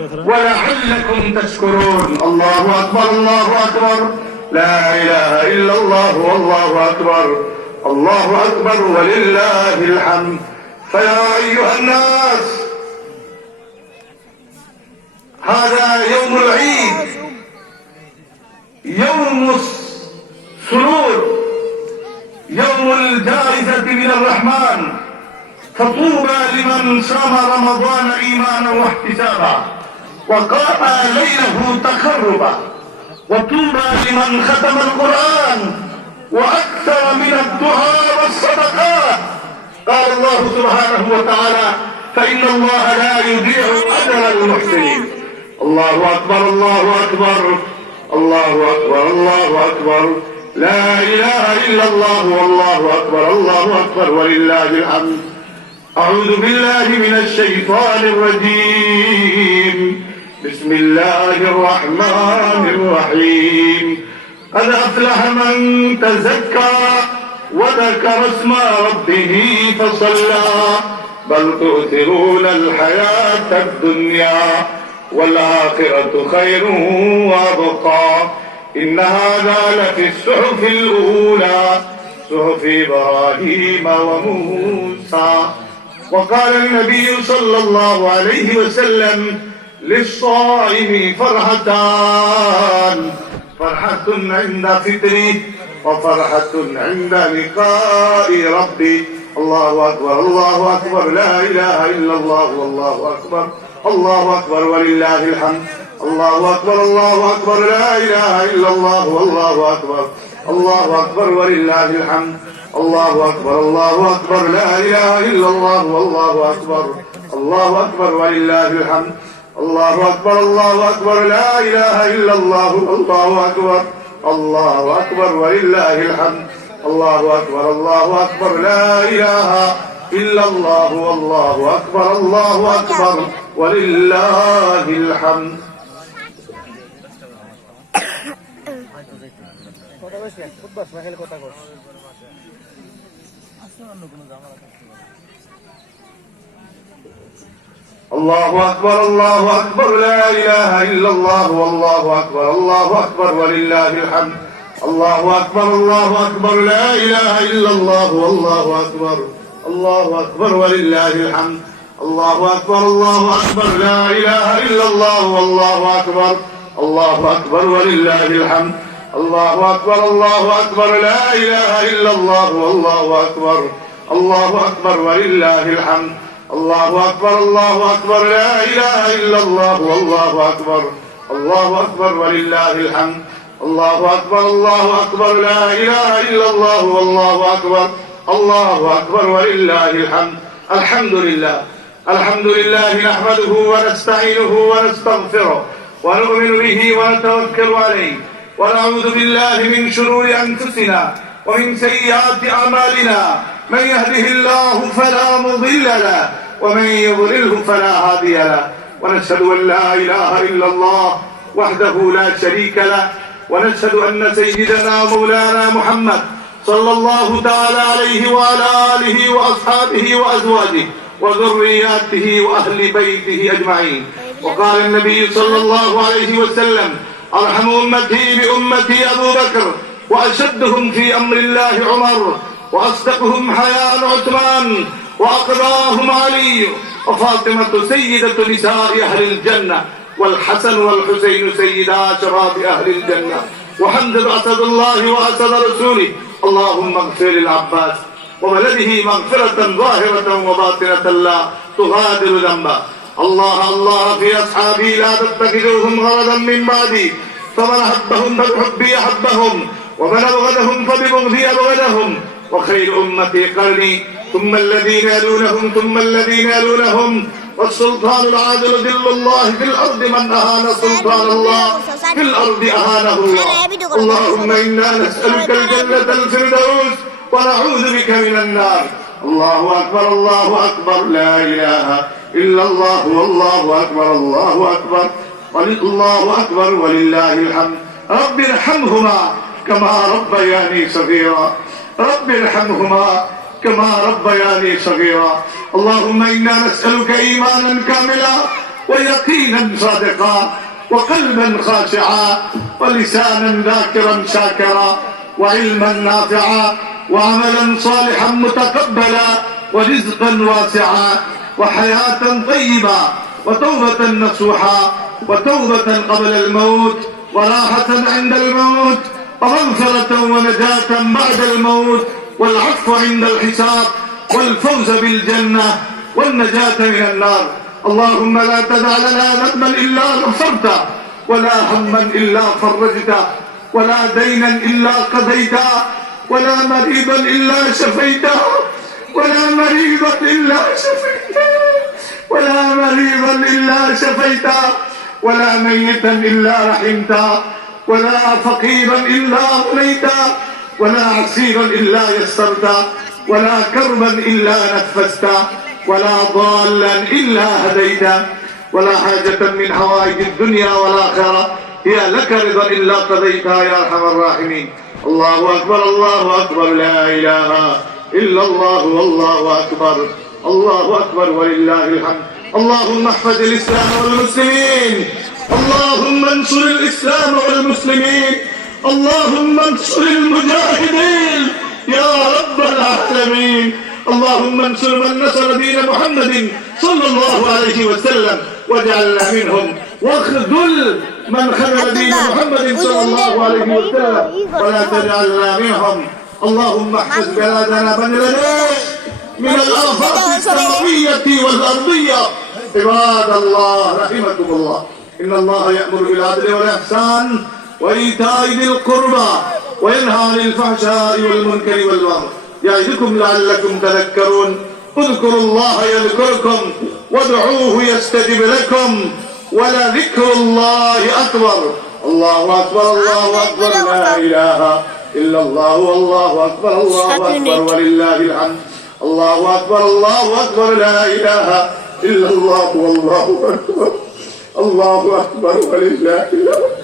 ولعلكم تشكرون. الله أكبر الله أكبر، لا إله إلا الله والله أكبر، الله أكبر ولله الحمد. فيا أيها الناس، هذا يوم العيد، يوم السرور، يوم الجائزة من الرحمن. فطوبى لمن صام رمضان إيمانا واحتسابا وقام ليله تقربا، وطوبى لمن ختم القرآن وأكثر من الدعاء والصدقات. قال الله سبحانه وتعالى: فإن الله لا يضيع أجر المحسنين. الله أكبر الله أكبر، الله أكبر الله أكبر، لا إله إلا الله والله أكبر، الله أكبر ولله الحمد. أعوذ بالله من الشيطان الرجيم. بسم الله الرحمن الرحيم. قد أفلح من تزكى وذكر اسم ربه فصلى، بل تؤثرون الحياة الدنيا والآخرة خير وأبقى، إن هذا لفي الصحف الأولى، صحف إبراهيم وموسى. وقال النبي صلى الله عليه وسلم: للصائم فرحتان، فرحة عند فطره وفرحة عند لقاء ربي. الله أكبر الله أكبر، لا إله إلا الله والله أكبر، الله أكبر ولله الحمد. الله أكبر الله أكبر، لا إله إلا الله والله أكبر، الله أكبر ولله الحمد. الله أكبر الله أكبر، لا إله إلا الله والله أكبر، الله أكبر ولله الحمد. الله أكبر الله أكبر، لا إله إلا الله، الله أكبر، الله أكبر ولله الحمد. الله أكبر الله أكبر، لا إله إلا الله والله أكبر، الله أكبر ولله الحمد. الله أكبر الله أكبر، لا إله إلا الله والله أكبر، الله أكبر ولله الحمد. الله أكبر الله أكبر، لا إله إلا الله والله أكبر، الله أكبر ولله الحمد. الله أكبر الله أكبر، لا إله إلا الله والله أكبر، الله أكبر ولله الحمد. الله أكبر الله أكبر، لا إله إلا الله والله أكبر، الله أكبر ولله الحمد. الله أكبر الله أكبر، لا إله إلا الله والله أكبر، الله أكبر ولله الحمد. الله أكبر الله أكبر، لا إله إلا الله والله أكبر، الله أكبر ولله الحمد. الحمد لله، الحمد لله نحمده ونستعينه ونستغفره ونؤمن به ونتوكل عليه، ونعوذ بالله من شرور أنفسنا ومن سيئات أعمالنا. من يهده الله فلا مضل له ومن يضلله فلا هادي له. ونشهد أن لا إله إلا الله وحده لا شريك له، ونشهد أن سيدنا مولانا محمد صلى الله تعالى عليه وعلى آله وأصحابه وأزواجه وذرياته وأهل بيته أجمعين. وقال النبي صلى الله عليه وسلم: أرحم أمتي بأمتي أبو بكر، وأشدهم في أمر الله عمر، وأصدقهم حياء عثمان، وأقضاهم علي، وفاطمة سيدة نساء أهل الجنة، والحسن والحسين سيدا شباب أهل الجنة، وحمزة أسد الله وأسد رسوله. اللهم اغفر للعباس وولده مغفرة ظاهرة وباطنة لا تغادر ذنبا. الله الله في أصحابي لا تتخذوهم غرضا من بعدي، فمن أحبهم فبحبي أحبهم، ومن أبغضهم فببغضي أبغضهم. وخير أمتي قرني، ثم الذين يلونهم، ثم الذين يلونهم. والسلطان العادل ذل الله في الأرض، من أهان سلطان الله في الأرض أهانه الله. اللهم إنا نسألك الجنة الفردوس ونعوذ بك من النار. الله أكبر الله أكبر، لا إله إلا الله والله أكبر، الله أكبر، الله أكبر ولله الحمد. رب ارحمهما كما ربياني صغيرا، رب ارحمهما كما ربياني صغيرا. اللهم إنا نسألك إيمانا كاملا ويقينا صادقا وقلبا خاشعا ولسانا ذاكرا شاكرا وعلما نافعا وعملا صالحا متقبلا ورزقا واسعا وحياة طيبة وتوبة نصوحا وتوبة قبل الموت وراحة عند الموت ومغفرة ونجاة بعد الموت والعفو عند الحساب والفوز بالجنة والنجاة من النار. اللهم لا تدع لنا ذنبا إلا غفرته ولا هما إلا فرجته ولا دينا إلا قضيته ولا مريضا إلا شفيته ولا مريضا إلا شفيته ولا مريضا إلا شفيته ولا ميتا إلا رحمته ولا فقيرا إلا أغنيته ولا عسيرا إلا يسرته ولا كربا إلا نفسته ولا ضالا إلا هديته ولا حاجة من حوائج الدنيا والآخرة هي لك رضا إلا قضيتها يا أرحم الراحمين. الله أكبر الله أكبر لا إله إلا الله والله أكبر الله أكبر ولله الحمد. اللهم احفظ الإسلام والمسلمين اللهم انصر الإسلام والمسلمين اللهم انصر المجاهدين يا رب العالمين. اللهم انصر من نصر دين محمد صلى الله عليه وسلم واجعلنا منهم واخذل من خذل دين محمد صلى الله عليه وسلم ولا تجعلنا منهم. اللهم احفظ بلادنا بنغلاديش من الآفات السماوية والأرضية. عباد الله رحمكم الله إن الله يأمر بالعدل والإحسان وإيتاء ذي القربى وينهى عن الفحشاء والمنكر والبغي يعظكم لعلكم تذكرون. اذكروا الله يذكركم وادعوه يستجب لكم ولذكر الله أكبر. الله أكبر الله أكبر لا إله إلا الله والله أكبر الله أكبر ولله الحمد. الله أكبر الله أكبر لا إله إلا الله والله أكبر الله أكبر ولله الحمد.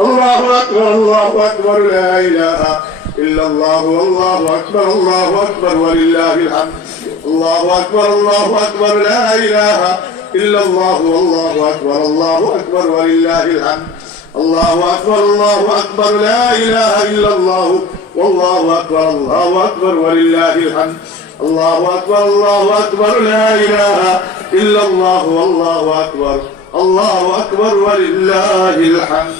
الله أكبر الله أكبر لا إله إلا الله والله أكبر الله أكبر ولله الحمد. الله أكبر الله أكبر لا إله إلا الله والله أكبر الله أكبر ولله الحمد. الله أكبر الله أكبر لا إله إلا الله والله أكبر الله أكبر ولله الحمد. الله أكبر الله أكبر لا إله إلا الله والله أكبر الله أكبر ولله الحمد.